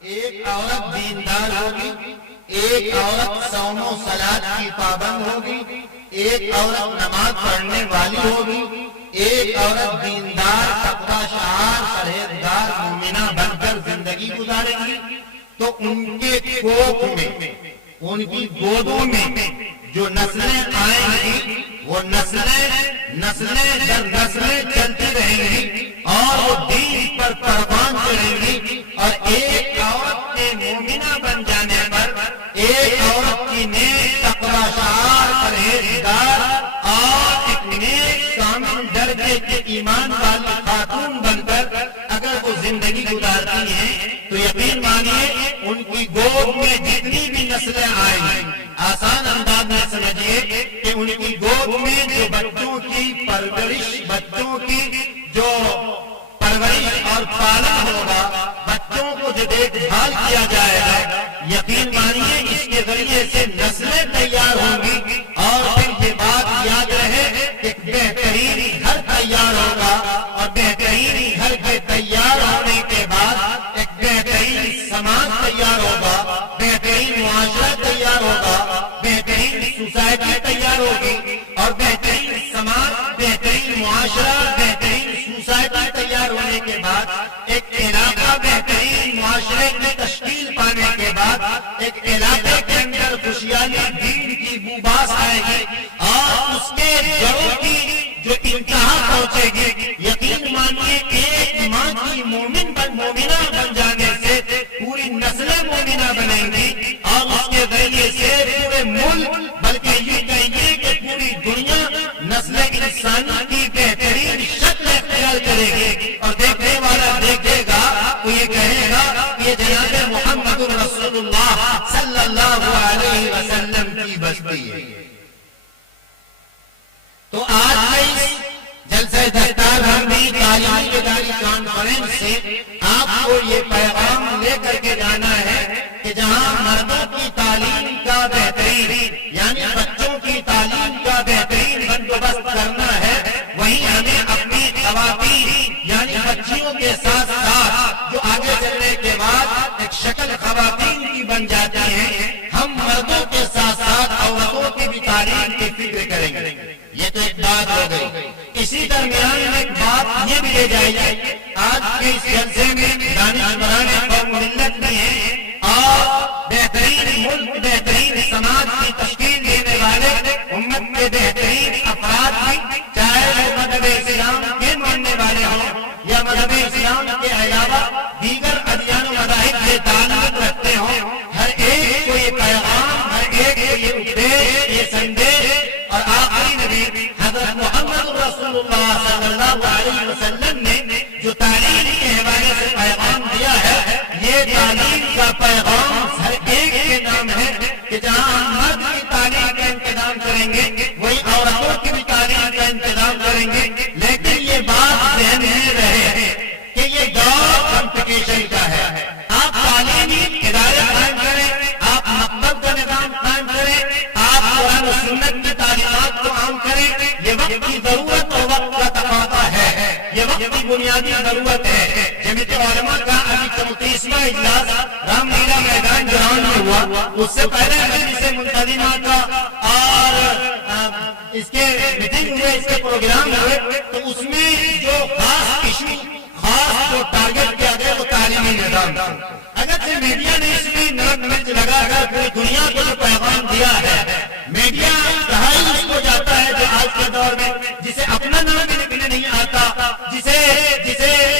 ایک عورت دیندار ہوگی، ایک عورت صوم و صلات کی پابند ہوگی، ایک عورت نماز پڑھنے والی ہوگی، ایک عورت دیندار تقویٰ شعار پرہیزگار مومنہ بن کر زندگی گزارے گی، تو ان کے کوکھ میں، ان کی گودوں میں جو نسلیں آئیں گی وہ نسلیں در نسلیں چلتی رہیں گی اور وہ دین پر پروان چڑھیں گی، اور ایک عورت کے مومنہ بن جانے پر، ایک عورت کی نیک تقویٰ شعار پرہیزگار اور ایک نیک کامل درجے کے ایمان والی خاتون بن کر اگر وہ زندگی گزارتی ہیں تو یقین مانیے ان کی گود میں جتنی بھی نسلیں آئیں گی، آسان انداز میں سمجھیے کہ ان کی گود میں جو بچوں کی پرورش اور پالن ہوگا، بچوں کو جو دیکھ بھال کیا جائے گا، یقین مانیے اس کے ذریعے سے نسلیں تیار ہوں گی، اور پھر یہ بات یاد رہے کہ بہترین گھر تیار ہوگا، اور بہترین گھر کے تیار ہونے کے بعد ایک بہترین سماج تیار ہوگا، بہترین معاشرہ تیار ہوگا، بہترین سوسائٹی تیار ہوگی، اور بہترین سماج، بہترین معاشرہ، بہترین سوسائٹی تیار ہونے کے بعد ایک علاقہ بہترین معاشرے میں تشکیل پانے کے بعد ایک علاقے کے اندر خوشحالی دین کی بوباس آئے گی، اور اس کے جڑوں کی جو انتہا پہنچے گی، یقین مانیے ایک ماں کی مومنہ بن جانے سے پوری نسلیں مومنہ بنیں گی، اور اس کے ذریعے سے پورے ملک بلکہ یہ کہیے کہ پوری دنیا نسل انسانی کی بہترین شکل اختیار کرے گی، اور دیکھنے والا دیکھے گا وہ یہ کہے گا کہ یہ جناب محمد رسول اللہ صلی اللہ علیہ وسلم کی بستی ہے۔ تو آج کے اس جلسہ دستار بندی تعلیمی اداری کانفرنس سے آپ کو یہ پیغام لے کر کے جانا ہے کہ جہاں مردوں کی تعلیم کا بہترین یعنی بچوں کی تعلیم کا بہترین بندوبست کرنا ہے، وہیں ہمیں اپنی خواتین یعنی بچیوں کے ساتھ ساتھ جو آگے چلنے کے بعد ایک شکل خواتین کی بن جاتی ہیں، ہم مردوں کے ساتھ ساتھ عورتوں کی بھی تعلیم کی فکر کریں گے۔ یہ تو ایک بات ہو گئی۔ اسی درمیان میں ایک بات یہ بھی لے جائیے، آج کے اس جلسے میں دانشوران قوم ملت بھی ہیں، اور بہترین ملک، بہترین سماج کی تشکیل دینے والے امت کے بہترین افراد بھی، چاہے وہ مذہب اسلام کے ماننے والے ہوں یا مذہب اسلام کے علاوہ دیگر ادیان و مذاہب سے تعلق رکھتے ہوں، ہر ایک کو یہ پیغام، ہر ایک کو یہ اپدیش، یہ سندیش، اور آخری نبی حضرت محمد رسول اللہ صلی اللہ علیہ وسلم نے جو تعلیم کے حوالے سے پیغام دیا ہے، یہ تعلیم کا پیغام ہر ایک کے نام ہے کہ جہاں ہم مرد کی تعلیم کا انتظام کریں گے وہی عورتوں کی بھی تعلیم کا انتظام کریں گے، لیکن یہ بات ذہن میں رہے کہ یہ دور کمپٹیشن کا ہے۔ آپ تعلیمی ادارے قائم کریں، آپ مکتب کا نظام قائم کریں، آپ قرآن و سنت کی تعلیمات کو عام کریں، یہ وقت کی ضرورت اور وقت کا تقاضا ہے، یہ وقت کی بنیادی ضرورت ہے۔ جمعیت علماء کا ابھی 34واں اجلاس رام لیلا میدان گراؤنڈ میں ہوا، اس سے پہلے مجلس منتظمہ کا اور اس کے میٹنگ ہوئے، اس کے پروگرام ہوئے، تو اس میں جو خاص ایشو، خاص جو ٹارگٹ کیا گیا وہ تعلیمی نظام تھا۔ اگرچہ میڈیا نے اس میں نرم مرچ لگا کر پوری دنیا کو جو پیغام دیا ہے، میڈیا کہا ہی اس کو جاتا ہے جو آج کے دور میں جسے اپنا نام بھی لکھنے نہیں آتا، جسے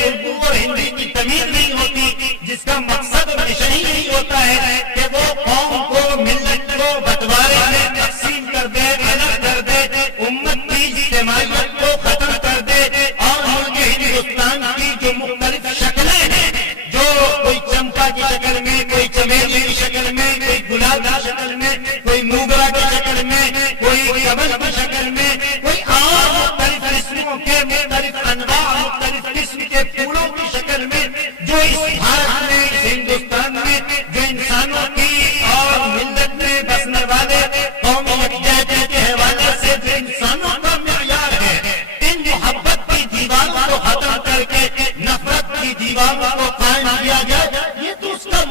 اردو اور ہندی کی تمیز نہیں ہوتی، جس کا مقصد اور مشن ہی نہیں ہوتا ہے کہ وہ قوم کو، ملت کو بٹوارے میں تقسیم کر دے، الگ کر دے، امت کی اجتماعیت کو ختم کر دے، اور ملک ہندوستان کی جو مختلف شکلیں ہیں، جو کوئی چمپا کی شکل میں، کوئی چمیلی کی شکل میں، کوئی گلاب کی شکل میں، کوئی موگرا کی شکل میں، کوئی کمل کی شکل میں، کوئی اور مختلف قسموں کے مختلف انواع، مختلف قسم کے پھولوں کی شکل میں، جو اس بھارت میں، اس ہندوستان میں، جو انسانوں کی اور ملت میں بسنے والے قومی یکجہتی کے حوالے سے جو انسانوں کا معیار ہے، ان محبت کی دیواروں کو ختم کر کے نفرت کی دیواروں کو قائم کیا جائے، یہ تو اس کا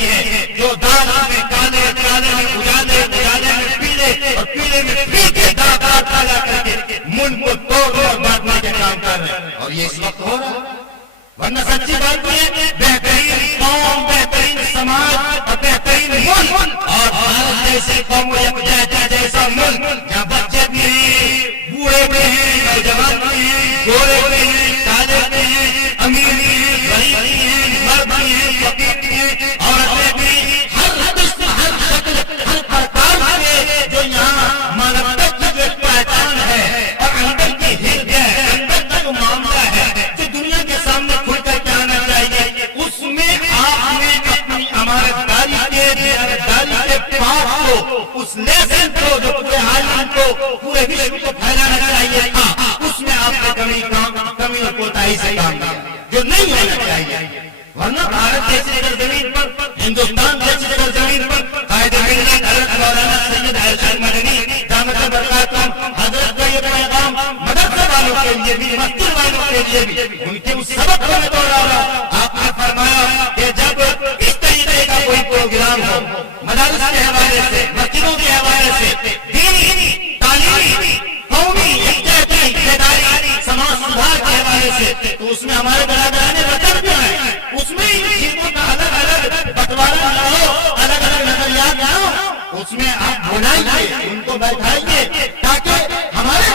نہیں ہے جو دال میں کالے، کالے میں اجالے، اجالے میں پیلے اور پیلے میں پھیکے داغ ڈالا کر کے ملک کو توڑنے اور بانٹنے کے کام کر رہے ہیں، اور یہ اس وقت ہو رہا ہے۔ ورنہ سچی بات یہ ہے، بہترین قوم، بہترین سماج اور بہترین ملک، اور بھارت جیسے قوم و یکجہتی جیسا ملک جہاں بچے بھی ہیں، بوڑھے بھی ہیں، نوجوان بھی ہیں، گورے بھی ہیں، کالے بھی ہیں، امیر بھی ہیں، غریب بھی ہیں، مرد بھی ہیں، فقیر بھی ہیں، عورتیں بھی، ہر قسم، ہر شکل، ہر پرکار کے جو یہاں مانوتا کی جو ایک پہچان ہے اور اندر کی ہرد ہے، اندر کا جو معاملہ ہے جو دنیا کے سامنے کھل کر کے آنا چاہیے، اس میں آپ نے اپنی امانتداری کے، دیانتداری کے پاک کو، اس لیسن کو جو پورے عالم کو، پورے وشو کو پھیلانا چاہیے تھا، اس میں آپ نے کمی اور کوتاہی سے کام کیا جو نہیں ہونا چاہیے۔ ورنہ بھارت جیسی زمین پر، ہندوستان جیسی زمین پر قائد ملت حضرت مولانا سید ارشد مدنی دامت برکاتہم حضرت کا یہ پیغام مدرسہ والوں کے لیے بھی، مسجد والوں کے لیے بھی، ان کے اس سبق کو میں دوہراؤں گا۔ آپ نے فرمایا کہ جب اس طریقے کا کوئی پروگرام ہو، مدارس کے حوالے سے، مسجدوں کے حوالے سے، دینی، تعلیمی، قومی یکجہتی، بیداری، سماج سدھار کے حوالے سے، تو اس میں ہمارے برادران وطن جو ہیں، اس میں ان چیزوں کا الگ الگ بٹوارا نہ ہو، الگ الگ نظریات نہ ہو، اس میں آپ بلائیے، ان کو بیٹھائیے، تاکہ ہمارے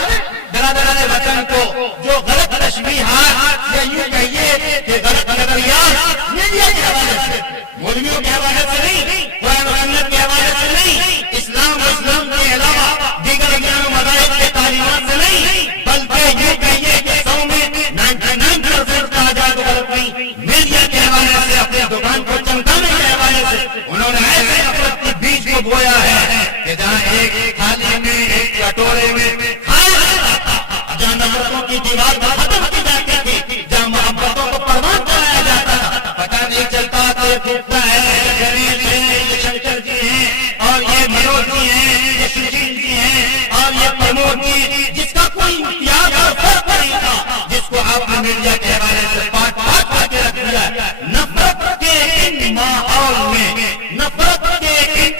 برادران وطن کو جو غلط تشبیہات یا یوں کہیے کہ غلط نظریات میڈیا کے حوالے سے، مولویوں کے حوالے سے نہیں، قرآن و سنت کے حوالے سے نہیں، اسلام و اسلام کے علاوہ دیگر گیان و مذاہب کے تعلیمات سے نہیں، بلکہ یہ کہیے کہ 100 میں 99% کا آزاد غلط نہیں، میڈیا کے حوالے سے، اپنے دکان کو چمکانے کے حوالے سے انہوں نے ایسے نفرت کے بیج کو بویا ہے کہ جہاں ایک تھالی میں، ایک کٹورے میں کھایا جاتا تھا، جہاں نفرتوں کی دیوار کو ختم کی جاتی تھی، جہاں محبتوں کو پروان چڑھایا جاتا تھا، پتہ نہیں چلتا کہ یہ ٹوٹتا ہے، یہ گنیش ہے، یہ شنکر جی ہیں، اور یہ منوج جی ہیں، یہ سشیل جی ہیں، اور یہ پرمود جی، جس کا کوئی امتیاز اور فرق نہیں تھا، جس کو آپ نے میڈیا کے حوالے سے پاٹ پاٹ کر کے رکھ دیا۔ نفرت کے ان ماحول میں، نفرت کے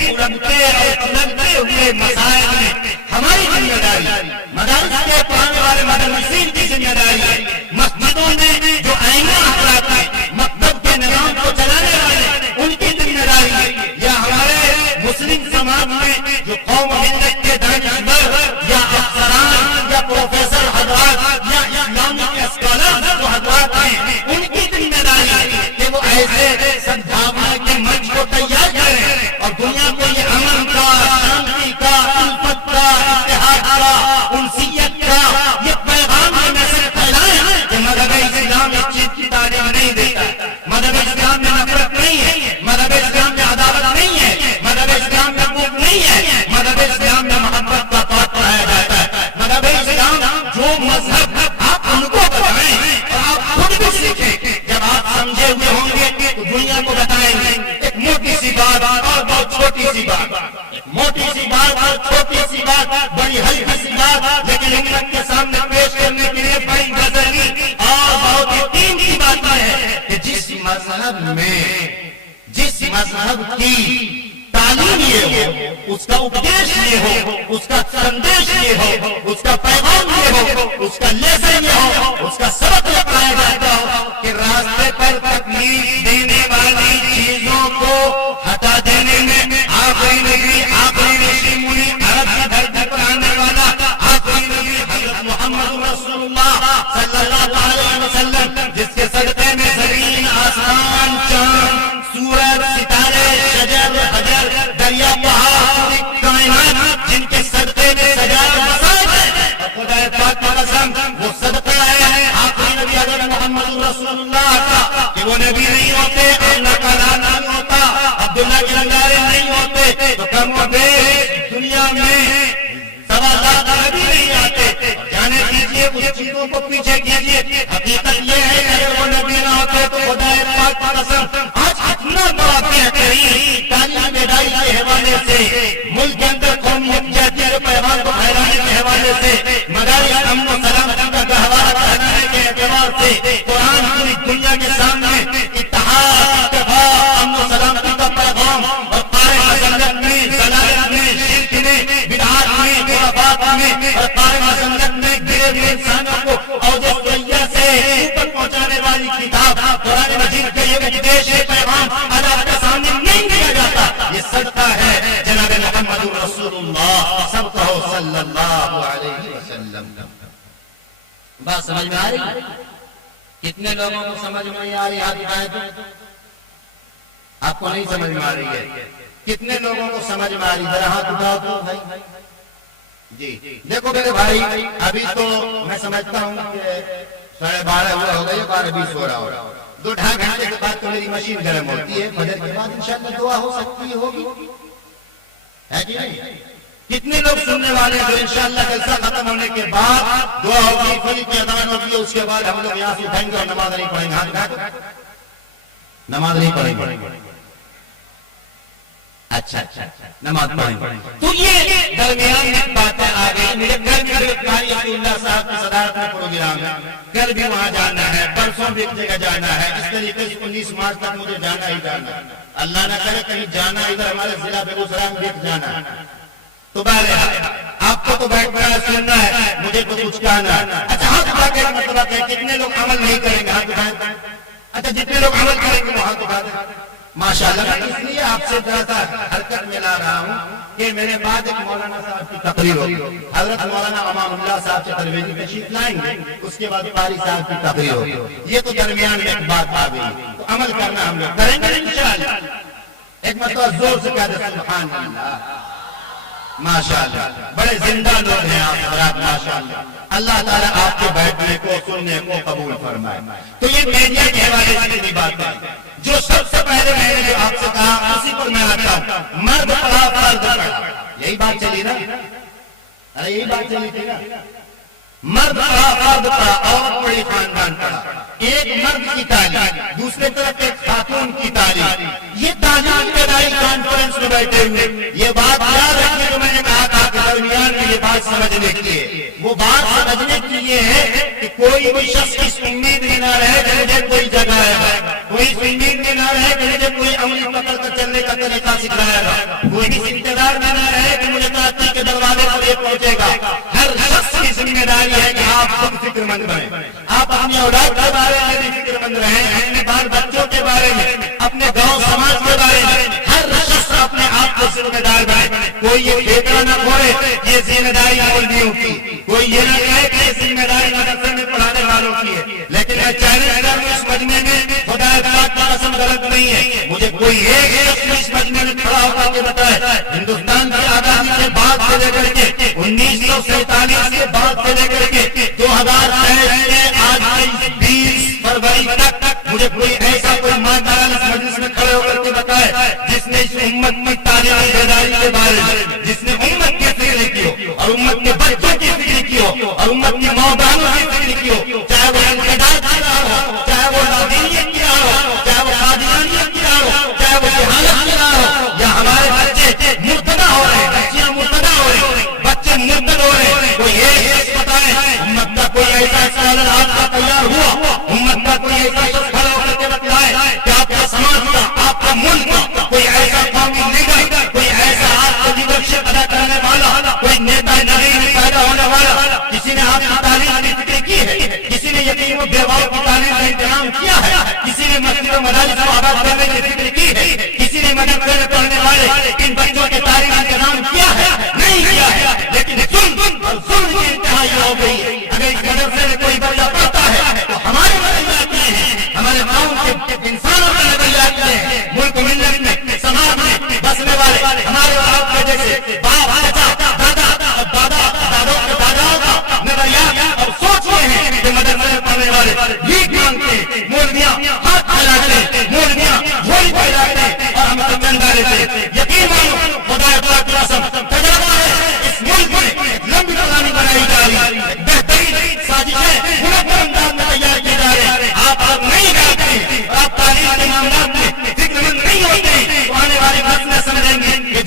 ان اڑتے اور چلتے ہوئے مسائل میں ہماری ذمہ داری، مدارس کے پڑھانے والے مدرسین کی ذمہ داری، مسجدوں میں جو ائمہ حضرات ہیں، مکتب کے نظام کو چلانے والے، ان کی ذمہ داری، یا ہمارے مسلم سماج میں جو قوم و ملت کے دانشور یا افسران یا پروفیسر حضرات یا اسلامک اسکالر جو حضرات ہیں، ان کی ذمہ داری کہ وہ ایسے سمجھانے کے منچ کو تیار کریں اور دنیا کو یہ امن کا، شانتی کا، الفت کا، اتحاد کا، انسیت کا یہ پیغام میں میسج پھیلائیں کہ مذہب اسلام اس چیز کی تعلیم نہیں دیتا، مذہب اسلام میں نفرت نہیں ہے، مذہب اسلام میں عداوت نہیں ہے، مذہب اسلام میں بغض نہیں ہے، مذہب اسلام میں محبت کا پات پڑھایا جاتا ہے۔ مذہب اسلام جو مذہب آپ ان کو بتائیں اور آپ خود بھی سیکھیں، جب آپ سمجھے ہوئے ہوں گے تو دنیا کو بتائیں گے۔ ایک موٹی سی بات اور بہت چھوٹی سی بات، موٹی سی بات اور چھوٹی سی بات، بڑی ہلکی سی بات، لیکن امت کے سامنے پیش کرنے کے لیے بڑی غزلی اور بہت ہی قیمتی بات ہے کہ جس مذہب کی تعلیم یہ ہو، اس کا اپدیش یہ ہو، اس کا سندیش یہ ہو، اس کا پیغام یہ ہو، اس کا لیسن یہ ہو، اس کا سبق یہ پڑھایا جاتا ہو کہ راستے پر تکلیف دینے والی چیزوں کو ہٹا دینے میں آخری نبی، آخری رشی منی، عرب کی دھرتی پر آنے والا آخری نبی حضرت محمد رسول اللہ صلی اللہ علیہ وسلم، جس کے صدقے میں زمین، آسمان، چاند، سورج، ستارے، شجر، حجر، دریا، پہاڑ، کائنات، جن کے صدقے میں سجائے مساجد ہیں، اور خدا پاک کی قسم وہ صدقہ ہے آخری نبی حضرت محمد رسول اللہ کا کہ وہ نبی نہیں ہوتے، اللہ کا نام نہیں ہوتا، عبداللہ کے لنگارے نہیں ہوتے تو کم و بیش دنیا میں 7,000 نبی نہیں آتے۔ جانے دیجیے اس چیزوں کو پیچھے کیجیے، حقیقت یہ ہے کہ اگر وہ نبی نہ ہوتے تو خدا پاک کی قسم آج اتنا بڑا بہترین تعلیم بیداری کے حوالے سے، ملک کے اندر قوم یکجہتی کے پیغام کو پھیلانے کے حوالے سے، مدارس امن و سلامتی کا گہوارہ پہنانے کے اعتبار سے، قرآن پوری دنیا کے سامنے اتحاد، اتفاق، امن و سلامتی کا قرآن مجید کا یہ اپدیش ہے، پیغام آج آپ کے سامنے نہیں دیا جاتا، یہ صدقہ ہے جناب محمد رسول اللہ، سب کہو صلی اللہ علیہ وسلم۔ بات سمجھ میں آ رہی؟ کتنے لوگوں کو سمجھ میں نہیں آ رہی؟ ہاتھ اٹھائیں تو آپ کو نہیں سمجھ میں آ رہی ہے، کتنے لوگوں کو سمجھ میں آ رہی؟ ذرا ہاتھ اٹھاؤ تو بھائی۔ جی دیکھو میرے بھائی، ابھی تو میں سمجھتا ہوں کہ 12:30 ہوا ہوگا یا 12:20 ہو رہا ہوگا، 2-2.5 گھنٹے کے بعد تو میری مشین گرم ہوتی ہے، فجر کے بعد انشاءاللہ دعا ہو سکتی ہوگی، ہے کہ نہیں؟ کتنے لوگ سننے والے ہیں جو انشاءاللہ جلسہ ختم ہونے کے بعد دعا ہوگی، فجر کی اذان ہوگی، اس کے بعد ہم لوگ یہاں سے اٹھیں گے اور نماز نہیں پڑھیں گے؟ ہاتھ اٹھا کر نماز نہیں پڑھیں گے؟ اچھا نماز پڑھیں گے۔ تو یہ درمیان میں باتیں آ گئی، میرے گھر میں قاری اللہ صاحب کی صدارت میں پروگرام ہے، کل بھی وہاں جانا ہے، پرسوں بھی ایک جگہ جانا ہے، اس طریقے سے 19 مارچ تک مجھے جانا ہی جانا ہے، اللہ نہ کرے کہیں جانا ادھر ہمارے ضلع بیگوسرائے میں بھی جانا ہے۔ تو بہرحال آپ کو تو بیٹھ کر سننا ہے، مجھے تو کچھ کہنا ہے۔ اچھا ہاتھ اٹھا کے مطلب ہے کتنے لوگ عمل نہیں کریں گے؟ ہاتھ اٹھائیں۔ اچھا جتنے لوگ عمل کریں گے وہ ہاتھ اٹھا دیں۔ ماشاءاللہ میں اس لیے آپ سے ذرا سا حرکت میں لا رہا ہوں کہ میرے بعد ایک مولانا صاحب کی تقریر ہوگی، حضرت مولانا امام اللہ صاحب سے ترویجی تشریف لائیں گے، اس کے بعد قاری صاحب کی تقریر ہوگی۔ یہ تو درمیان میں ایک بات آ گئی، تو عمل کرنا ہم لوگ کریں گے انشاءاللہ۔ ایک مرتبہ زور سے کہہ دیں سبحان اللہ۔ ماشاءاللہ بڑے زندہ لوگ ہیں آپ حضرات، ماشاءاللہ اللہ تعالیٰ آپ کے بیٹھنے کو سننے کو قبول فرمائے۔ تو یہ میڈیا کے حوالے سے میری بات ہے، جو سب سے پہلے میں نے جو آپ سے کہا اسی پر میں آتا ہوں، مرد پڑھا فرد پڑھا، یہی بات چلی نا؟ ارے یہی بات چلی تھی نا؟ مرد پڑھا فرد پڑھا، عورت پڑھی خاندان پڑھا، ایک مرد کی تعلیم، دوسرے طرف ایک خاتون کی تعلیم، یہ تعلیم ادائی کانفرنس میں بیٹھے ہوئے یہ بات یاد رکھنے جو میں نے کہا تھا کہ درمیان میں یہ بات سمجھنے کے لیے، وہ بات سمجھنے کے لیے ہے کہ کوئی بھی شخص اس امید میں نہ رہے کہ مجھے کوئی جگایا گا، کوئی اس امید میں نہ رہے کہ مجھے کوئی عملی پکڑ کر چلنے کا طریقہ سکھایا گا، کوئی اس انتظار میں نہ رہے کہ مجھے ترقی کے دروازے پر یہ پہنچے گا۔ ہر شخص کی ذمہ داری ہے کہ آپ خود فکر مند بنیں، آپ اپنی اولاد کے بارے میں بھی فکر مند رہیں، اپنے بال بچوں کے بارے میں، اپنے گاؤں سماج کے بارے میں، ہر شخص اپنے آپ کو ذمہ دار بنے۔ کوئی یہ ٹھیکہ نہ کھوئے یہ ذمہ داری مولویوں کی، کوئی یہ نہ کہے کہ یہ ذمہ داری مدرسے میں پڑھانے والوں کی ہے، لیکن میں چیلنج کروں اس مجمع میں، خدا پاک کی قسم غلط نہیں ہے، مجھے کوئی ایک شخص اس مجمع میں کھڑا ہو کر کے بتائے ہندوستان کی آزادی کے بعد سے لے کر کے 1947 کے بعد سے لے کر کے 2023 کے آج 20 فروری تک مجھے کوئی ایسا کوئی ماندان اس مجلس میں کھڑے ہو کر کے بتائے جس نے اس امت کی تعلیمی بیداری کے بارے میں، جس نے امت کی فکر کی ہو اور امت کے بچوں کی فکر کی ہو اور امت کی ماں بہنوں کی فکر کی ہو، چاہے وہ انقلاب کی رہا ہو، چاہے وہ نادینیت کی رہا ہو، چاہے وہ قادیانیت کی رہا ہو، چاہے وہ جہالت کی رہا ہو، یا ہمارے بچے مرتدہ ہو رہے ہیں، بچیاں مرتدہ ہو رہی ہیں، بچے مرتد ہو رہے ہیں، کوئی ایک شخص بتائے امت کا کوئی ایسا اسکالر آپ کا تیار ہوا، امت کا کوئی ایسا شخص کھڑا ہو کر کے بتائے کہ آپ کا سماج کا، آپ کا ملک کا کوئی ایسا قومی لیڈر، کوئی ایسا آپ کو لیڈرشپ ادا کرنے والا، کوئی نیتا نظیر میں پیدا ہونے والا، کسی نے آپ کی تعلیم کی فکر کی ہے، کسی نے یتیم و بیواؤں کی تعلیم کا انتظام کیا ہے، کسی نے مسجد و مدارس کو آباد کرنے کی فکر کی ہے، کسی نے مدرسے میں پڑھنے والے ان بچوں کے تعلیم کا انتظام کیا ہے؟ نہیں کیا ہے، لیکن ظلم اور ظلم کی انتہا یہ ہو گئی ہے۔ اگر اس مدرسے میں کوئی بچہ پڑھتا ہے تو ہمارے نظریات یہ ہیں، ہمارے گاؤں کے انسانوں کے نظریات یہ ہیں، ملک ملت میں سماج میں بسنے والے ہمارے آپ کے جیسے باپ چچا دادا اور دادوں کے داداؤں کا نظریات اور سوچ یہ ہے کہ مدرسے میں پڑھنے والے بھیک مانگتے ہیں، مولویاں ہاتھ پھیلاتے ہیں، مولویاں جھولی پھیلاتے ہیں اور ہم کو چندہ لیتے ہیں۔ یقین مانو خدا پاک کی قسم تجربہ ہے، اس ملک میں لمبی پلانی بنائی جا رہی ہے، بہترین سازشیں منظم انداز میں تیار کی جا رہی ہے۔ آپ نہیں جانتے ہیں، آپ تعلیم کے معاملات میں فکر مند نہیں ہوتے ہیں، تو آنے والی نسلیں سمجھیں گے کہ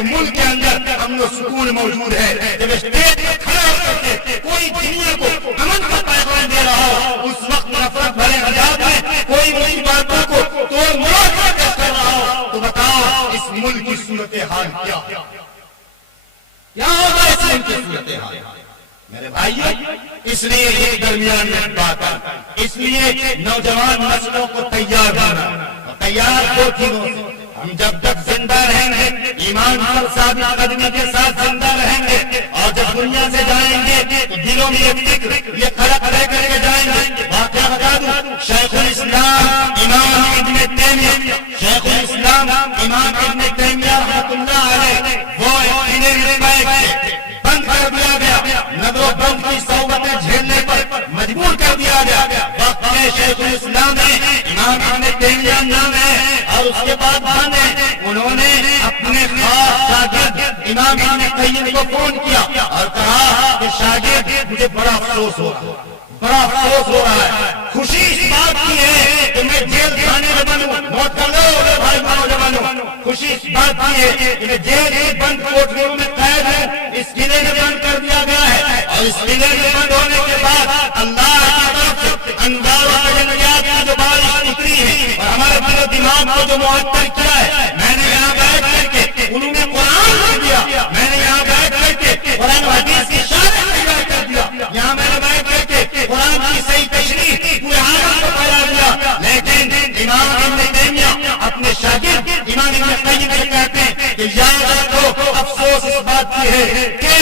تو ملک کے اندر امن و سکون موجود ہے. جب اسٹیج میں کھڑے ہو کر کے کوئی دنیا کو امن کا پیغام دے رہا ہو، اس وقت نفرت بھرے مزاج میں کوئی ملک باتوں کو توڑ موڑ کر پیش کر رہا ہو، تو بتاؤ اس ملک کی صورتحال کیا ہوگا؟ اس ملک کی صورتحال میرے بھائیو، اس لیے ایک درمیان میں بات ہے، اس لیے نوجوان نسلوں کو تیار ہونا، تیار دو چیزوں سے. ہم جب تک زندہ رہیں گے ایمان پر ثابت قدمی کے ساتھ زندہ رہیں گے، اور جب دنیا سے جائیں گے تو دلوں میں یہ فکر یہ خلق رہ کر کے جائیں گے. واقعہ بتا دوں، شیخ الاسلام امام ابن تیمیہ، شیخ الاسلام امام ابن تیمیہ رحمۃ اللہ علیہ، وہ قلعے میں بند کر دیا گیا، نظر و بند کی صحبتیں جھیلنے پر مجبور کر دیا گیا. وقت میں شیخ الاسلام ہے، امام ابن تیمیہ نام ہے، اور اس کے بعد انہوں نے اپنے خاص شاگرد امام ابن قیم کو فون کیا اور کہا کہ شاگرد مجھے بڑا افسوس ہو رہا ہے. خوشی اس بات کی ہے کہ میں جیل خانے میں بنوں، نوٹ کر لو بھائی نوجوانوں، خوشی اس بات کی ہے کہ میں جیل کی بند کوٹریوں میں قید ہوں. اس قلعے میں بند کر دیا گیا ہے، اور اس قلعے میں بند ہونے کے بعد اللہ کی طرف سے انوار و تجلیات کی جو بارش اتری ہے اور ہمارے دل و دماغ کو جو معطر کیا ہے، میں نے یہاں بیٹھ کر کے انہوں نے قرآن لکھ دیا، میں نے یہاں بیٹھ کر کے قرآن و حدیث کی شرح تیار کر دیا، یہاں میں نے بیٹھ کر کے قرآن کی صحیح تشریح پورے عالم کو پھیلا دیا. لیکن امام ابن تیمیہ اپنے شاگرد امام ابن قیم سے کہتے ہیں کہ یاد رکھو، افسوس اس بات کی ہے کہ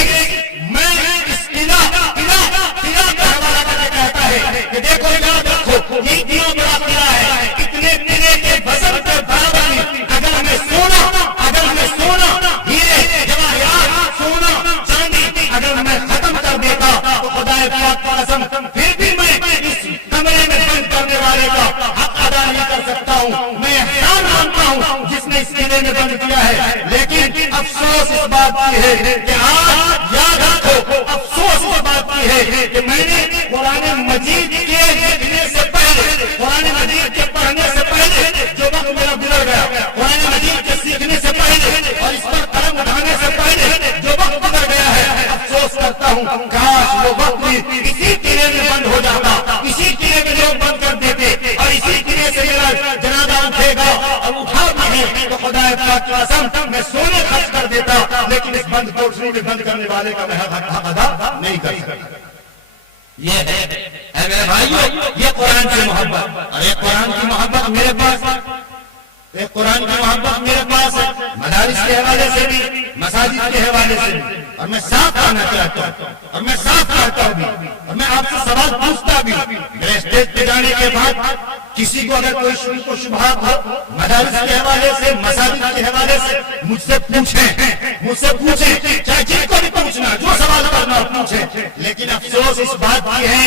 میں اس قلعہ کا حوالہ کر کے کہتا ہے کہ دیکھو یاد رکھو، یہ اتنا بڑا قلعہ ہے، اتنے قلعے کے وزن کے برابر نہیں. اگر ہمیں سونا ہیرے جواہرات سونا چاندی اگر ہمیں ختم کر دیتا تو خدا پاک کی قسم پھر بھی میں اس کمرے میں بند کرنے والے کا حق ادا نہیں کر سکتا ہوں. میں احسان مانتا ہوں جس نے اس قلعے میں بند کیا ہے. لیکن افسوس اس بات کی ہے کہ آج یاد رکھو، افسوس اس بات کی ہے کہ میں نے قرآن مجید کے لکھنے سے پہلے، قرآن مجید کے پڑھنے سے پہلے جو وقت میرا گزر گیا، قرآن مجید کے سیکھنے سے پہلے اور اس پر قلم اٹھانے سے پہلے جو وقت گزر گیا ہے، افسوس کرتا ہوں کاش وہ وقت بھی اسی قلعے میں بند ہو جاتا، اسی قلعے میں لوگ بند کر دیتے اور اسی قلعے سے میرا جنازہ اٹھے گا اور اٹھا بھی ہے تو خدا پاک کی قسم میں سونے خرچ کر دیتا. لیکن اس بند کوٹری میں بند کرنے والے کا میں حق ادا نہیں کر سکتا. یہ ہے اے میرے بھائیو، یہ قرآن کی محبت، اور یہ قرآن کی محبت میرے پاس، ایک قرآن کی محبت میرے پاس ہے، مدارس کے حوالے سے بھی، مساجد کے حوالے سے بھی. اور میں صاف کہنا چاہتا ہوں، اور میں صاف کہتا ہوں بھی، اور میں آپ سے سوال پوچھتا بھی. میرے اسٹیج پہ جانے کے بعد کسی کو اگر کوئی شبہ و شبہات ہو مدارس کے حوالے سے، مساجد کے حوالے سے، مجھ سے پوچھیں، چاہے جن کو بھی پوچھنا، جو سوال کرنا پوچھیں. لیکن افسوس اس بات کی ہے،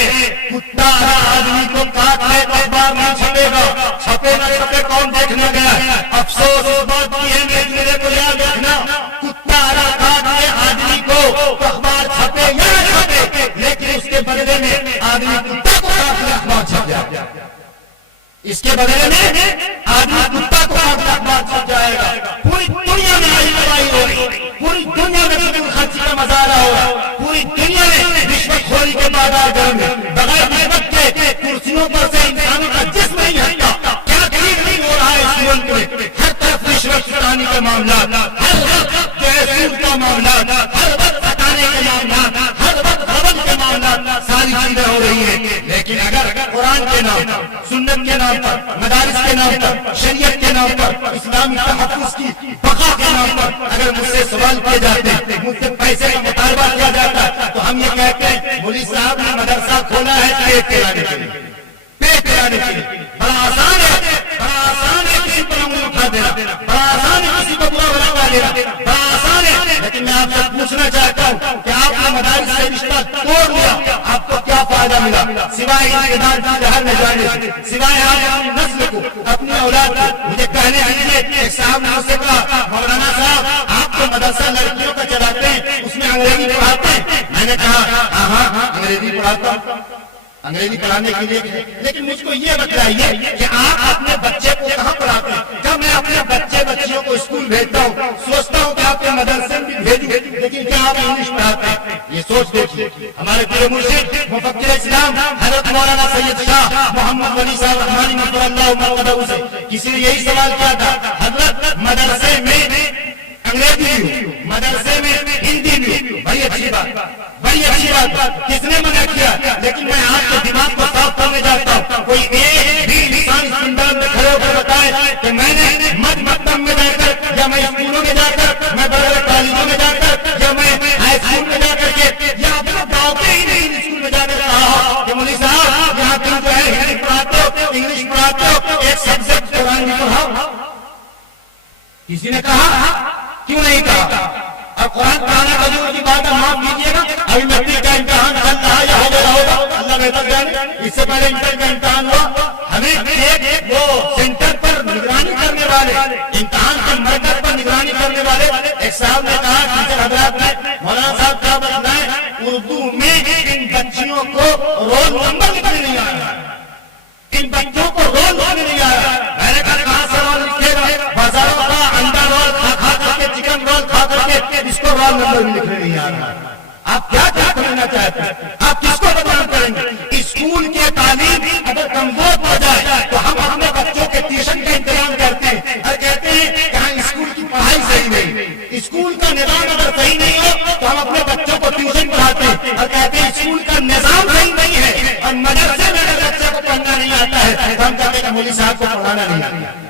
کتا آدمی کو کاٹ لے تو اخبار نہیں چھپے گا، چھپے نہ چھپے کون دیکھنے گیا. افسوس اس بات کی ہے، میرے کو یاد رکھنا، کتا کاٹ لے آدمی کو اخبار چھپے یا نہ چھپے، لیکن اس کے بدلے میں آدمی کتا کو کاٹ لے اخبار چھپ جائے. اس کے بدلے میں آدمی کتا کو کاٹ لے اخبار چھپ جائے گا. پوری دنیا میں آئی لڑائی ہوگی، پوری دنیا میں فضول خرچی کا مظاہرہ ہوگا، پوری دنیا میں رشوت خوری کے بازار گرم گے، بغیر محنت کے کرسیوں پر سے انسانوں کا جسم نہیں ہٹتا. کیا ٹھیک نہیں ہو رہا ہے اس ملک میں؟ ہر طرف رشوت ستانی کا معاملات، ہر وقت جیسوس کا معاملات، ہر وقت ستانے کے معاملات، ہر وقت غبن کے معاملات، ساری چیزیں ہو رہی ہیں. لیکن اگر قرآن کے نام پر، سنت کے نام پر، مدارس کے نام پر، شریعت کے نام پر، اسلامی تحفظ کی بقا کے نام پر اگر مجھ سے سوال کیے جاتے، مجھ سے پیسے کا مطالبہ کیا جاتا، تو ہم یہ کہتے ہیں مولوی صاحب نے مدرسہ کھولا ہے پیٹ پلانے کے لیے، پیٹ پلانے کے لیے. بڑا آسان ہے، بڑا آسان ہے کسی پر انگلی اٹھا دینا، بڑا آسان ہے کسی کو برا بھلا دینا، بڑا آسان ہے. لیکن میں آپ سے پوچھنا چاہتا ہوں کہ آپ نے مدارس سے رشتہ توڑ لیا، آپ کو کیا فائدہ ملا سوائے انتظار کی جہر میں جانے سے، سوائے آپ اپنی نسل کو، اپنی اولاد کو. مجھے کہنے دیجیے، ایک صاحب نے مجھ سے کہا مولانا صاحب آپ تو مدرسہ لڑکیوں کا چلاتے ہیں، اس میں انگریزی پڑھاتے ہیں. میں نے کہا ہاں انگریزی پڑھاتا ہوں. انگریزی پڑھانے کے لیے. لیکن مجھ کو یہ بتلائیے کہ آپ اپنے بچے کو کہاں پڑھاتے ہیں؟ جب میں اپنے بچیوں کو اسکول بھیجتا ہوں سوچتا ہوں کہ آپ کے مدرسے میں بھی بھیجوں، لیکن کیا آپ انگلش پڑھاتے ہیں؟ یہ سوچ دیکھیے. ہمارے پیر مرشد مفکر اسلام حضرت مولانا سید شاہ محمد ولی صاحب رحمانی نصر اللہ مرتضی سے کسی نے یہی سوال کیا تھا، حضرت مدرسے میں انگریزی بھی ہو، مدرسے میں ہندی بھی ہو، بڑی اچھی بات، کس نے منع کیا؟ لیکن میں آپ کے دماغ کو صاف کرنے جاتا ہوں. کوئی ایک بھی انسان اس میدان میں کھڑے ہو کر بتائے کہ میں نے مکتب میں جا کر یا میں اسکولوں میں جا کر، میں بڑے بڑے کالجوں میں جا کر یا میں ہائی اسکول میں جا کر کے یا اپنا گاؤں کے ہی نہیں اسکول میں جا کر کہا کہ مولوی صاحب یہاں تم جو ہے ہندی پڑھاتے ہو، انگلش پڑھاتے ہو، ایک سبجیکٹ قرآن بھی پڑھاؤ. کسی نے کہا؟ کیوں نہیں کہا؟ اور قرآن پڑھانا کبھی کی بات معاف کیجیے گا. ابھی میٹرک کا امتحان چل رہا ہے یا ہوگا اللہ بہتر جانے. اس سے پہلے انٹر کا امتحان ہوا. ہمیں ایک وہ سینٹر پر نگرانی کرنے والے، امتحان کے مرکز پر نگرانی کرنے والے ایک صاحب نے کہا، ٹیچر حضرات نے، مولانا صاحب کیا بتائیں، اردو میں ان بچیوں کو رول نمبر لکھنے نہیں آیا، ان بچوں کو رول لکھنے نہیں آیا. میں نے کہا کہاں سے رول لکھے گا؟ بازاروں کا انڈا رول کھا کر کے، چکن رول کھا کر کے اس کو رول نمبر بھی لکھنے نہیں آ رہا. آپ کیا کرنا چاہتے ہیں؟ آپ کس کو بدنام کریں گے؟ اسکول کی تعلیم اگر کمزور ہو جائے تو ہم اپنے بچوں کے ٹیوشن کا انتظام کرتے ہیں اور کہتے ہیں کہ ہاں اسکول کی پڑھائی صحیح نہیں، اسکول کا نظام اگر صحیح نہیں ہو تو ہم اپنے بچوں کو ٹیوشن پڑھاتے ہیں اور کہتے ہیں اسکول کا نظام صحیح نہیں ہے اور مدرسے میں اگر بچے کو پڑھنا نہیں آتا ہے تو ہم کہتے ہیں کہ مولوی صاحب کو پڑھانا نہیں آتا.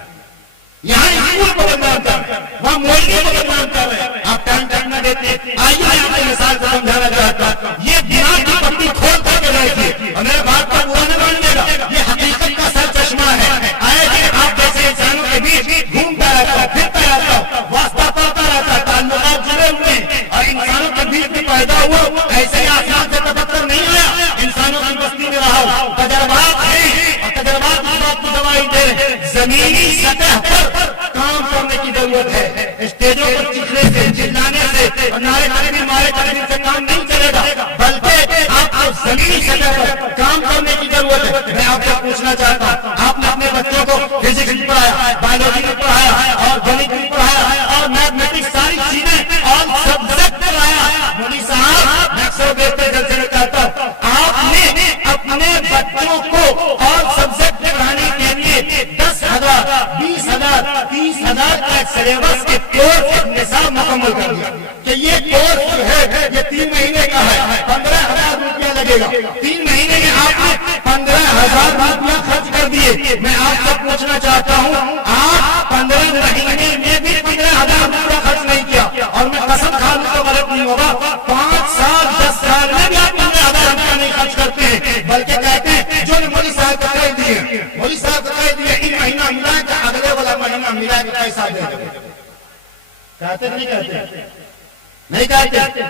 یہاں اسکول کو بدنام کر رہے ہیں، وہاں مولوی کو بدنام کر رہے ہیں. آپ ٹائم نہ دیتے. آئیے میں آپ کو مثال سے سمجھانا چاہتا ہوں. یہ دماغ کی پٹی کھول کر کے رکھیے اور میرے بات کا برا نہ مانیے گا. یہ حقیقت کا سر چشمہ ہے. آئے دن آپ جیسے انسانوں کے بیچ گھومتا رہتا ہے، پھرتا رہتا ہے، واسطہ پاتا رہتا ہے، تعلقات جڑے ہوئے ہیں اور انسانوں کے بیچ میں پیدا ہوا. ایسے ہی آسمان سے تبکر نہیں آیا، انسانوں کی بستی میں رہا. تجربات ہیں اور تجربات اس بات کو گواہی دے رہے ہیں. زمینی سطح پر کام کرنے کی ضرورت ہے. اسٹیجوں پر چیخنے سے، چلانے سے اور نعرے تکبیر مارے چلنے سے کام نہیں چلے گا، بلکہ آپ کو زمینی سطح پر کام کرنے کی ضرورت ہے. میں آپ سے پوچھنا چاہتا ہوں، آپ نے اپنے بچوں کو فزکس بھی پڑھایا، بایولوجی بھی پڑھایا اور گنت بھی پڑھایا اور میتھمیٹکس، ساری چیزیں اور سبجیکٹ پڑھایا. مولوی صاحب میں اکثر دیکھتے جلسے میں کہتا ہوں، آپ نے اپنے بچوں کو اور سبجیکٹ پڑھانے کے لیے 10,000 20,000 30,000 کا ایک سلیبس کے کورس ایک نصاب مکمل کر دیا کہ یہ کورس جو ہے یہ 3 مہینے کا ہے، 15,000 روپیہ لگے گا. 3 مہینے میں آپ نے 15,000 روپیہ خرچ کر دیے. میں آپ سے پوچھنا چاہتا ہوں، آپ 15 مہینے میں بھی 15,000 روپیہ خرچ نہیں کیا اور میں قسم کھا لوں تو غلط نہیں ہوگا 5 سال 10 سال میں بھی آپ 15,000 روپیہ نہیں خرچ کرتے ہیں، بلکہ کہتے ہیں جو مولوی صاحب کو کہہ دیے، مولوی صاحب کو کہہ دیے ان مہینہ ملا کہ اگلے والا مہینہ ملا کہ پیسہ دے دیں. کہتے نہیں کہتے؟ نہیں کہتے.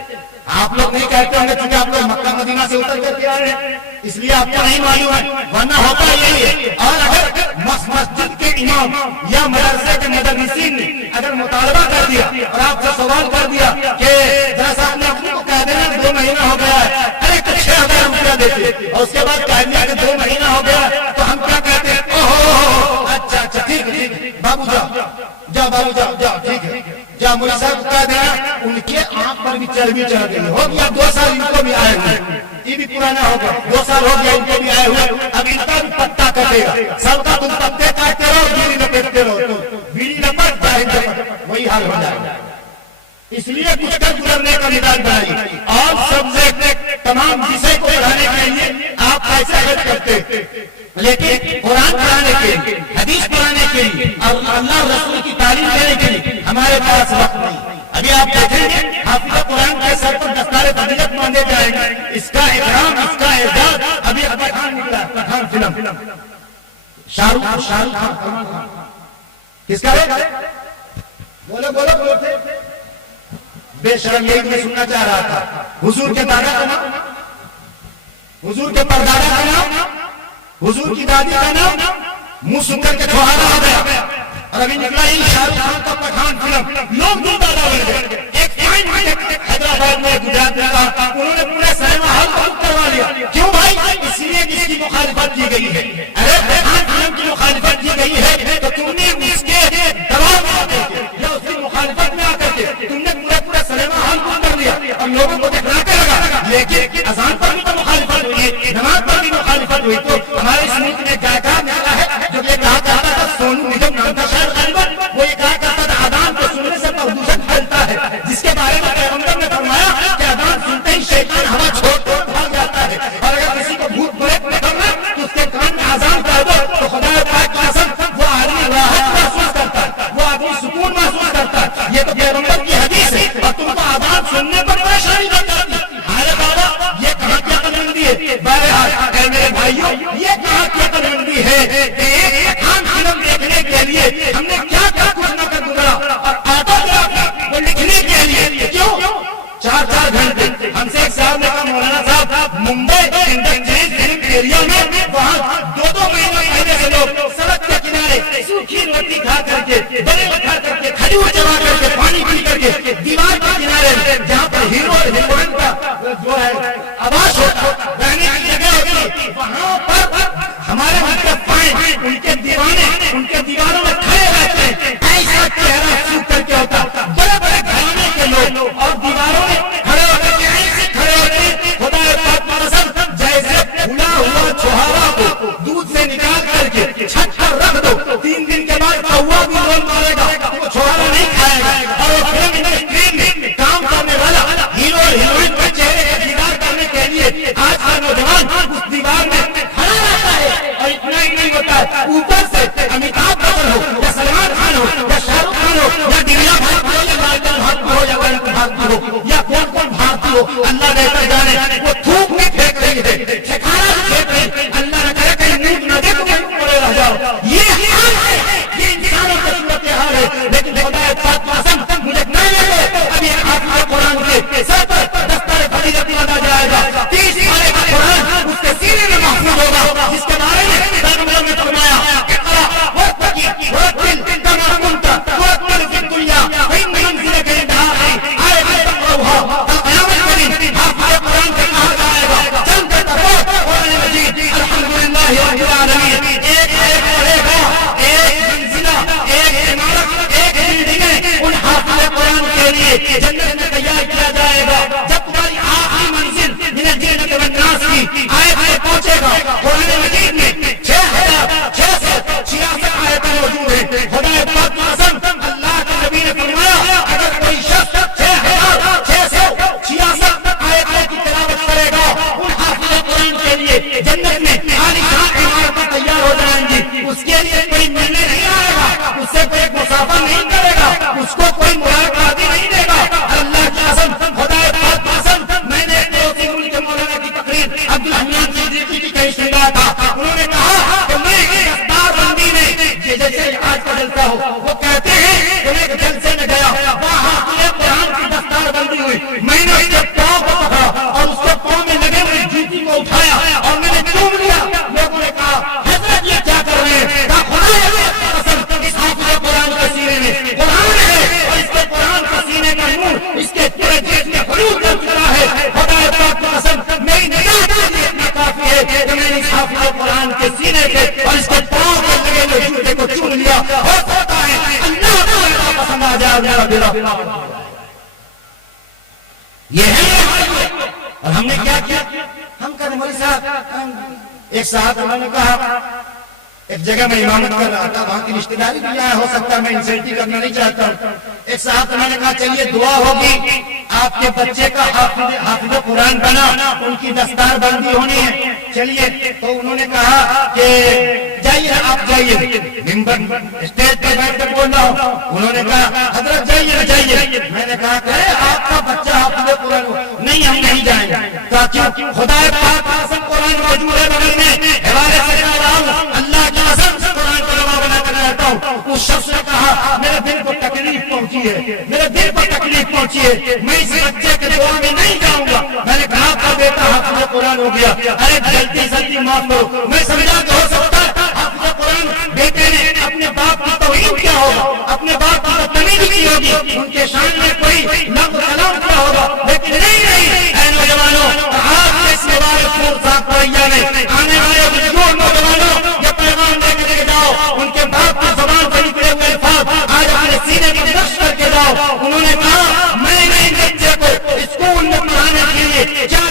آپ لوگ نہیں کہتے ہوں گے کیونکہ آپ لوگ مکہ مدینہ سے اتر کر کے آئے ہیں، اس لیے آپ کو نہیں معلوم ہے، ورنہ ہوتا یہی ہے. اور اگر مسجد کے امام یا مدرسے کے مدرسین نے اگر مطالبہ کر دیا اور آپ سے سوال کر دیا کہ ذرا صاحب نے اپنے کو کہہ دینا 2 مہینہ ہو گیا ہے، ارے 6,000 روپیہ دیتے اور اس کے بعد کہہ دیا کہ 2 مہینہ ہو گیا تو ہم کیا کہتے ہیں؟ اوہ اچھا ٹھیک ہے بابو جاؤ بابو جاؤ ٹھیک ہے جا. مولوی صاحب کہہ دینا ان کے آنکھ پر بھی چربی چڑھ گئی. ہو گیا 2 سال ان کو بھی آئے ہوئے، یہ بھی پرانا ہو گیا، 2 سال ہو گیا ان کو بھی آئے ہوئے. اب ان کا بھی پتا کٹے گا. سب کا تم پتے کاٹتے رہو، بیڑی لپیٹتے رہو، تو بیڑی لپٹ جاہل لپٹ وہی حال ہو جائے گا. اس لیے کچھ کر گزرنے کا مزاج بنائیے اور سبجیکٹ تمام وشے کو پڑھانے کے لیے آپ پیسے خرچ کرتے، لیکن قرآن پڑھانے کے لیے، حدیث پڑھانے کے لیے اور اللہ رسول کی تعلیم دینے کے لیے ہمارے پاس وقت نہیں. ابھی آپ دیکھیں گے حافظ قرآن کے سر پر دستار فضیلت باندھے جائیں گے. اس کا اکرام، اس کا اعزاز. ابھی پٹھان نکلا، پٹھان فلم شاہ رخ خان کس کا ہے؟ بولو بے شرم یہی میں سننا چاہ رہا تھا. حضور کے دادا کا نام، حضور کے پردادا کا نام، حضور کی دادی کا نام منہ سن کر کے چھوہارا ہو گیا اور ابھی نکلا ہی شاہ رخ خان کا پٹھان فلم. لوگ دو دادا بن گئے. ایک حیدرآباد میں، گجرات میں انہوں نے پورے سینما ہال کو بک کروا لیا. کیوں بھائی؟ اس لیے کہ لیکن اذان پر بھی تو مخالفت ہوئی ہے، نماز پر بھی مخالفت ہوئی. تو ہمارے اس ملک میں گائیکار نکلا ہے جو یہ کہا کرتا تھا، سونو نگم نام تھا شاید غالباً، وہ یہ کہا کرتا تھا اذان کو سننے سے پردوشن پھیلتا ہے، جس کے بارے میں پیغمبر نے فرمایا کہ اذان سنتے ہی شیطان ہوا چھوڑ بھاگ جاتا ہے. اور اگر کسی کو بھوت پریت میں کرنا تو اس کے کان میں اذان کر دو تو خدا پاک کی قسم وہ آدمی راحت محسوس کرتا ہے، وہ آدمی سکون محسوس کرتا ہے. یہ تو پیغمبر کی حدیث ہے اور تم کو اذان سننے پر پریشانی نہ کرتی. ارے بابا یہ کہاں کی عقل مندی ہے؟ بہرحال اے میرے بھائیوں، یہ کہاں کی عقل مندی ہے کہ ایک خان فلم دیکھنے کے لیے ہم نے کیا کیا کچھ نہ کر گزرا، اور آٹوگراف وہ لکھنے کے لیے کیوں 4 گھنٹے. ہم سے ایک صاحب نے کہا مولانا صاحب ممبئی انڈسٹریز فلم ایریا میں وہاں 2 مہینے پہلے سے لوگ سڑک کے کنارے سوکھی روٹی کھا کر کے، بریل کھا کر کے، کھجور چبا کر کے، پانی پی کر کے دیوار کے کنارے جہاں پر ہیرو اور ہیروئن کا جو ہے آواز ہوتا رہنے کی جگہ ہوتی، وہاں پر ہمارے مطلب پائیں ان کے دیوانے ان کے دیواروں میں کھڑے رہتے ہیں. ایسا چہرہ سوکھ کر کے ہوتا، بڑے بڑے گھرانے کے لوگ اور دیواروں میں کھڑے ہوتے ہیں، ایسے کھڑے ہوتے ہیں خدا پاک کی قسم جیسے پھولا ہوا چھوہارا کو دودھ سے نکال کر کے چھت پر رکھ دو، 3 دن کے بعد کوا بھی رول مارے گا، وہ چھوہارا نہیں کھائے گا. اور وہ فلم انڈسٹری میں کام کرنے والا ہیرو ہیروئن کے چہرے کا دیدار کرنے کے لیے آج کا نوجوان اس دیوار میں کھڑا رہتا ہے. اور اتنا ہی نہیں ہوتا ہے، اوپر سے امیتابھ بچن ہو یا سلمان خان ہو یا شاہ رخ خان ہو یا دنیا بھارتی ہو یا لالٹن بھارتی ہو یا بھارتی ہو یا کون بھارتی ہو، اللہ بہتر جانے، وہ تھوک بھی پھینک رہی ہے، ٹھکانا بھی پھینک رہی ہے. اللہ نہ کرے کہیں نیند نہ دے تو کہیں پڑے رہ جاؤ. یہ حال ہے، یہ انسانوں کا صورت حال ہے. لیکن خدا پاک کی قسم مجھے نہ لگے ابھی حافظ قرآن کے سر پر دستار فضیلت لگا جائے گا، 30 پارے کا قرآن اس کے سینے میں محفوظ ہوگا، جس کے بارے میں پیغمبر نے فرمایا اقرا وارتقی ورتل کما كنت ورتل في الدنيا فإن منزلك عند آخر تقرأها. قیامت کے دن حافظ قرآن سے کہا جائے گا چل کر تقرأ قرآن مجید الحمدللہ رب العالمین. ایک پڑھے گا، ایک منزلہ، ایک عمارت، ایک بلڈنگ ان حافظ قرآن کے لیے جنت میں تیار کیا جائے گا. جب تمہاری آخری منزل من الجنة والناس کی آیت میں پہنچے گا، قرآن مجید میں 6686 آیتیں موجود ہیں. خدا پاک کی قسم اللہ کے نبی نے فرمایا اگر کوئی شخص 6686 آیتیں کی تلاوت کرے گا ان حافظ قرآن کے لیے جنت میں عالیشان عمارتیں تیار ہو جائیں گی. اس کے لیے کوئی ملنے نہیں آئے گا، اس سے کوئی مسافہ نہیں کرے گا، اس کو کوئی ملاقات نہیں دے گا. اللہ کی قسم، خدا پاک کی قسم، میں نے ایک ملک مولانا کی تقریر عبدالحنان صدیقی کی کہیں سنا تھا. انہوں نے کہا کہ میں دستار بندی میں جیسے آج کا جلسہ ہو، وہ کہتے ہیں کہ میں ایک جلسے میں گیا، وہاں حافظ قرآن کی دستار بندی ہوئی، میں نے اس کے پاؤں کو پکڑا اور اس کے پاؤں میں لگے ہوئے جوتی کو اٹھایا اور میں نے چوم لیا. لوگوں نے کہا حضرت یہ کیا کر رہے ہیں؟ کہا خدا کی قسم اس حافظ قرآن کے سینے میں قرآن ہے اور اس کے قرآن کے سینے کا نور اس کے پورے جسم میں حلول کر چکا ہے. خدا پاک کی قسم میری نگاہ کے لیے اتنا کافی ہے کہ میں نے اس حافظ قرآن کے سینے کے اور اس کے پاؤں میں لگے ہوئے جوتے کو چوم لیا. ہو سکتا ہے اللہ تعالیٰ پسند آ جائے میرا بیڑا. یہ ہے اور ہم نے کیا کیا؟ ہم کہتے مولوی صاحب، ایک صاحب انہوں نے کہا ایک جگہ میں امامت کر رہا تھا، وہاں کی رشتہ داری بھی یہاں ہو سکتا ہے، میں انسلٹی کرنا نہیں چاہتا ہوں. ایک صاحب انہوں نے کہا چلیے دعا ہوگی آپ کے بچے کا حافظ قرآن بنا، ان کی دستار بندی ہونی ہے. چلیے تو انہوں نے کہا کہ جائیے آپ جائیے، ممبر اسٹیج پر بیٹھ کر بول رہا ہوں. انہوں نے کہا حضرت جائیے جائیے. میں نے کہا کہ آپ کا بچہ حافظ قرآن ہو. نہیں ہم نہیں جائیں گے. کہا کیوں؟ خدا پاک قسم قرآن موجود ہے بغل میں، حوالے سے کہہ رہا ہوں، اللہ کی قسم سے قرآن کو روا بنا کر رہتا ہوں. اس شخص نے کہا میرے دل کو تکلیف پہنچی ہے، میرے دل کو تکلیف پہنچی ہے، میں اس بچے کے دعا میں نہیں جاؤں گا. میں نے کہا آپ کا بیٹا حافظ قرآن ہو گیا، ارے جلدی معاف کرو. میں سمجھا کہ ہو سکتا ہے حافظ قرآن بیٹے نے اپنے باپ کی توہین کیا ہوگا، اپنے باپ کی بدتمیزی کی ہوگی، ان کے شان میں کوئی لفظ کلام کیا ہوگا. لیکن نہیں اے نوجوانوں، آج کے اس مبارک صاحب پریا میں آنے والے بزرگ نوجوانوں یہ پیغام لے کے لے جاؤ، ان کے باپ کی زبان سے نکلے ہوئے الفاظ آج اپنے سینے پر نقش کر کے جاؤ. انہوں نے کہا میں نے بچے کو اسکول میں پڑھانے کے لیے کیا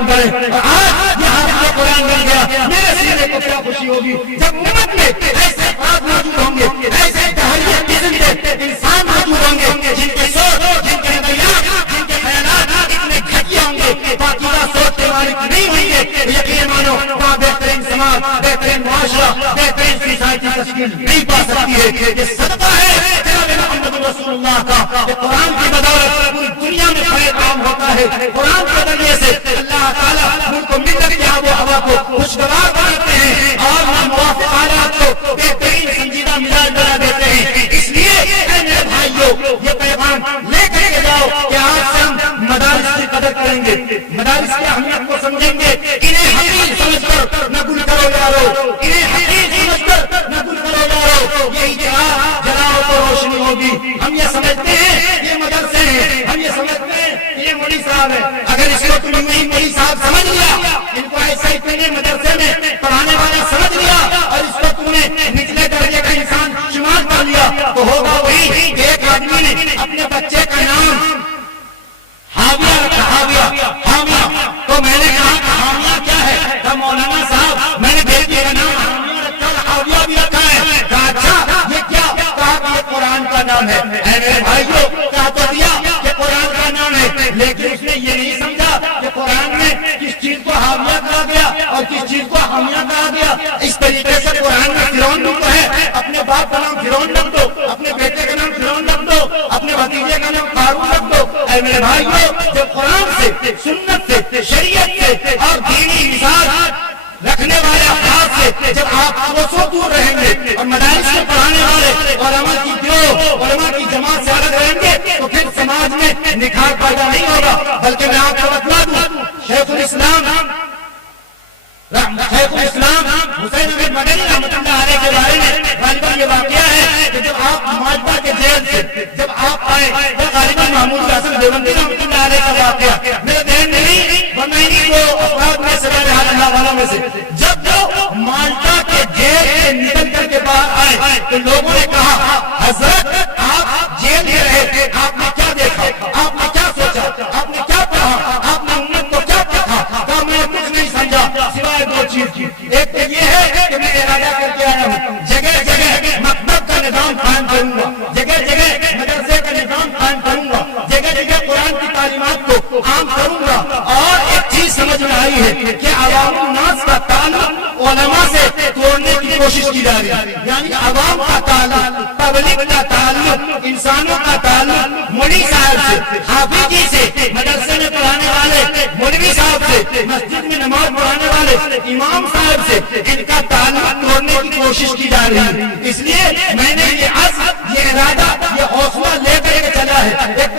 قرآن پڑھیں. اور آج یہ حافظ قرآن بن گیا. میرے سینے کو کیا خوشی ہوگی جب امت میں ایسے افراد موجود ہوں گے, ایسے دہریت قسم کے انسان موجود ہوں گے جن کے سوچ, جن کے نظریات, جن کے خیالات اتنے گھٹیا ہوں گے, پاکیزہ سوچ کے مالک نہیں ہوں گے. یقین مانو وہاں بہترین سماج, بہترین معاشرہ, بہترین سوسائٹی تشکیل نہیں پا سکتی ہے. یہ صدقہ ہے جناب محمد رسول اللہ کا کہ قرآن کی بدولت پوری دنیا میں فیض عام ہوتا ہے. قرآن کے ذریعے سے اللہ تعالیٰ ملک و ملت کی آب و ہوا کو خوشگوار بناتے ہیں اور ناموافق حالات کو بہترین سنجیدہ مزاج بنا دیتے ہیں. اس لیے اے میرے بھائیوں, یہ پیغام لے کر کے جاؤ کہ آج سے ہم مدارس کی قدر کریں گے, مدارس کی اہمیت کو سمجھیں گے. انہیں حقیر سمجھ کر نہ گل کرو یارو, انہیں حقیر سمجھ کر نہ گل کرو یارو. یہی جلاؤ تو روشنی ہوگی. ہم یہ سمجھتے ہیں یہ مدرسے ہیں, ہم یہ سمجھتے ہیں یہ مولوی صاحب ہے. اگر اس کو تم نہیں مولوی صاحب سمجھ لیا, ان کو ایسا ہی مدرسے میں پڑھانے والا سمجھ لیا اور اس کو تم نے نچلے درجے کا انسان شمار کر لیا, تو ہوگا وہی کہ ایک آدمی نے اپنے بچے کا نام حاویہ رکھا. حاویہ تو میں نے کہا کہ حاویہ کیا ہے؟ تو مولانا صاحب میں نے بیٹے کا نام حاویہ رکھا اور حاویہ بھی رکھا ہے. کہا اچھا یہ کیا؟ کہا کہ یہ قرآن کا نام ہے. اے میرے بھائیوں, کہا تو دیا کہ قرآن کا نام ہے, لیکن اس نے یہ نہیں سمجھا کہ قرآن میں کس چیز کو حاویہ کہا گیا اور کس چیز کو حامیہ کہا گیا. اس طریقے سے قرآن میں فرعون بھی تو ہے, اپنے باپ کا نام فرعون رکھ دو, اپنے بیٹے کا نام فرعون رکھ دو, اپنے بھتیجے کا نام قارون رکھ دو. اے میرے بھائیوں, جب قرآن سے, سنت سے, شریعت سے اور دینی مزاج رکھنے والے افراد سے جب آپ کوسوں دور رہیں گے اور مدارس میں پڑھانے والے علماء کی گروہ, علماء کی جماعت سے الگ رہیں گے, تو پھر سماج میں نکھار پیدا نہیں ہوگا. بلکہ میں آپ کو بتلا دوں, شیخ الاسلام حسین احمد مدنی رحمۃ اللہ علیہ کے بارے میں غالباً یہ واقعہ ہے کہ جب آپ مالٹا کے جیل سے جب آپ آئے, وہ غالباً محمود حسن دیوبندی رحمۃ اللہ علیہ کا واقعہ میرے ذہن میں نہیں, ورنہ انہیں کو افراد میں سے اللہ والوں میں سے جب وہ مالٹا کے جیل سے نکل کر کے باہر آئے تو لوگوں نے کہا حضرت آپ جیل میں رہے تھے, آپ نے کیا دیکھا, آپ نے کیا سوچا, آپ نے کیا پڑھا, آپ نے امت کو کیا پڑھا؟ کہا میں کچھ نہیں سمجھا سوائے دو چیز کی. ایک تو یہ ہے کہ میں ارادہ کر کے آیا ہوں جگہ جگہ مکتب کا نظام قائم کروں گا, جگہ جگہ مدرسے کا نظام قائم کروں گا, جگہ جگہ قرآن کی تعلیمات کو عام کروں گا. اور ایک چیز سمجھ میں آئی ہے کہ عوام الناس کا تعلق علماء سے توڑنے کی کوشش کی جا رہی ہے. یعنی عوام کا تعلق, پبلک کا تعلق, انسانوں کا تعلق مولوی صاحب سے, حافظ جی سے, مدرسے میں پڑھانے والے مولوی صاحب سے, مسجد میں نماز پڑھانے والے امام صاحب سے, ان کا تعلق توڑنے کی کوشش کی جا رہی ہے. اس لیے میں نے یہ عزم, یہ ارادہ, یہ حوصلہ لے کر کے چلا ہے. ایک